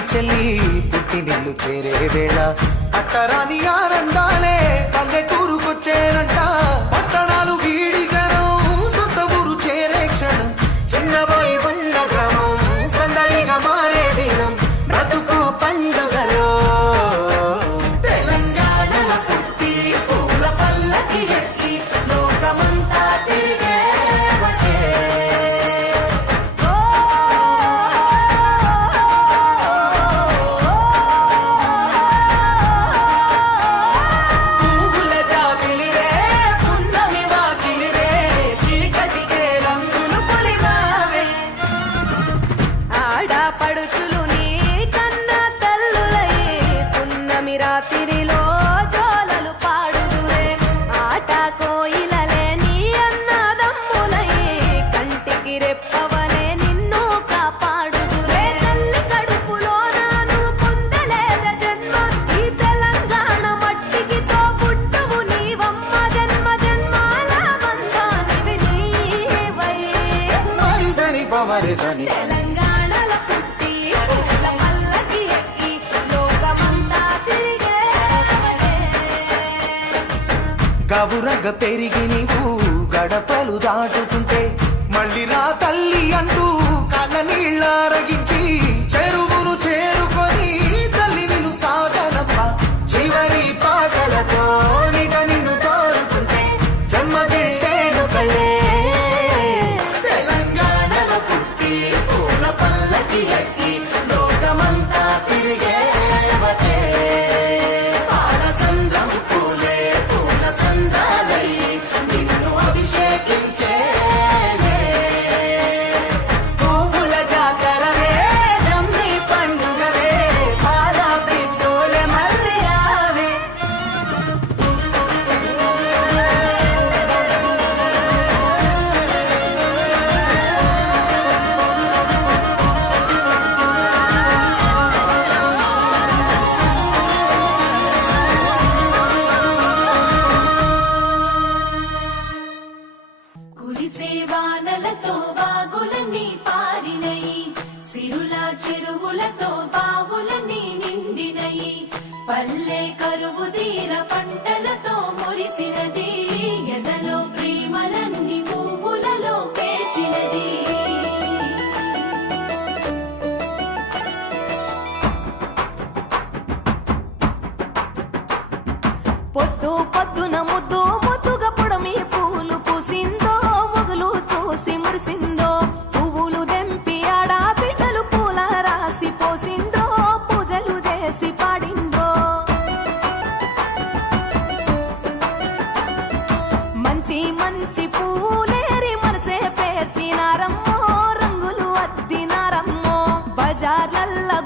చెల్లి పుట్టి నిన్ను చేరే వేళ. అట్టరాని ఆనందాలే పల్లెటూరుకొచ్చేనంట. సమరసని తెలంగాణలో గవురగ పెరిగి నీవు గడపలు దాటుతుంటే మళ్ళీ నా తల్లి అంటూ కళ్ళ నీళ్ళ అరగించి చెరువును me. పొద్దున ముద్దు ముద్దుగా పొడమి పూలు పూసిందో మొగులు చూసి మురిసిందో పువ్వులు దెంపి ఆడ బిడ్డలు పూల రాసి పోసిందో పూజలు చేసి పాడిందో. మంచి మంచి పువ్వులేరి మనసే పేర్చినారమ్మో రంగులు అద్దినారమ్మో బజార్లల్లా